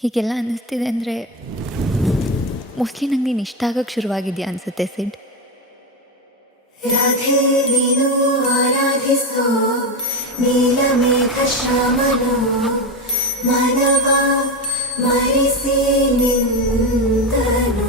ಹೀಗೆಲ್ಲ ಅನ್ನಿಸ್ತಿದೆ ಅಂದರೆ ಮೋಸ್ಟ್ಲಿ ನಂಗೆ ನೀನು ಇಷ್ಟ ಆಗೋಕ್ಕೆ ಶುರುವಾಗಿದೆಯಾ ಅನಿಸುತ್ತೆ ಸಿಡ್. ರಾಧೆ ನೀನು ಆರಾಧಿಸೋ ನೀಲಮೇಘ ಶ್ಯಾಮನು ಮನವ ಮರಿಸಿ ನಿಂದನು.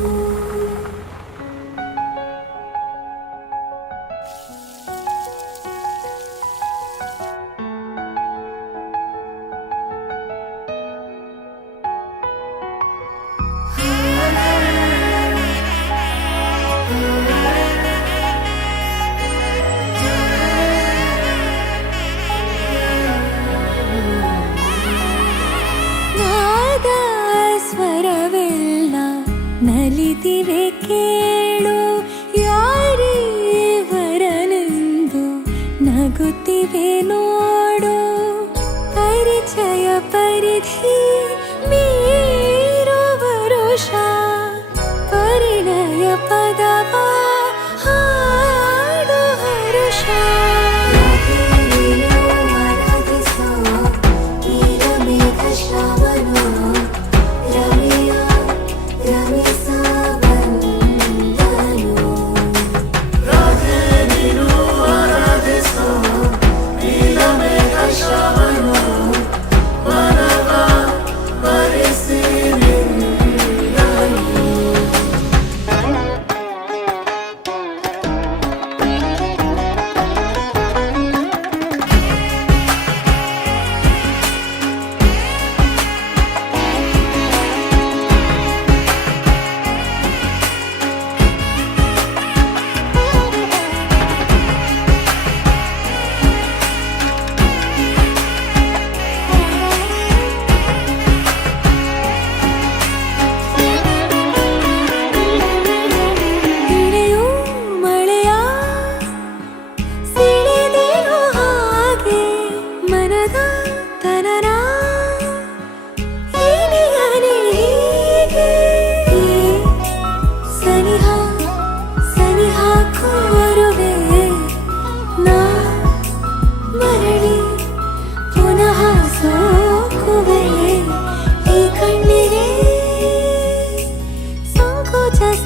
ನಲಿದಿವೆ ಕೇಳು ಯಾರೇ ವರನೆಂದು ನಗುತ್ತಿವೆ ನೋಡು. ಪರಿಚಯ ಪರಿಧಿ ಮೀರು ವರುಷ ಪರಿಣಯ ಪದವ ಹಾಡು ಹರುಷ. ನೀಲಮೇಘ ಶ್ಯಾಮನು ರಮೆಯ ರಮಿಸ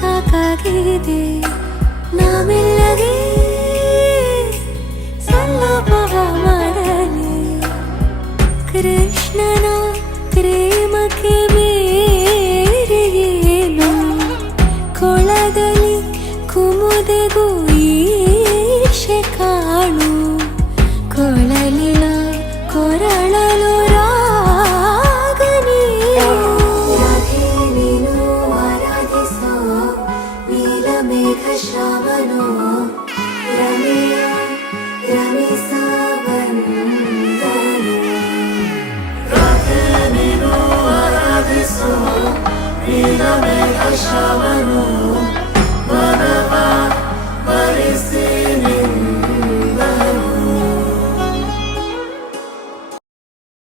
ಸಾಕಾಗಿದೆ ನಾಮೆಲ್ಲವೇ ಸಲ್ಲಭವ ಮಾಡಲಿ. ಕೃಷ್ಣನ ಪ್ರೇಮಕ್ಕೆ ಮೇರೆಯೇನು ಕೊಳದಲ್ಲಿ ಕುಮುದೆಗೂ ಈರ್ಷೆ ಕಾಣು. ಕೊಳಲಿನ ಕೊರಳಲು ಮೇಘ ಶ್ಯಾಮನು ರಮೆಯ ರಮಿಸ ಬಂದನು. ರಾಧೆ ನೀನು ಆರಾಧಿಸೋ ನೀಲಮೇಘ ಶ್ಯಾಮನು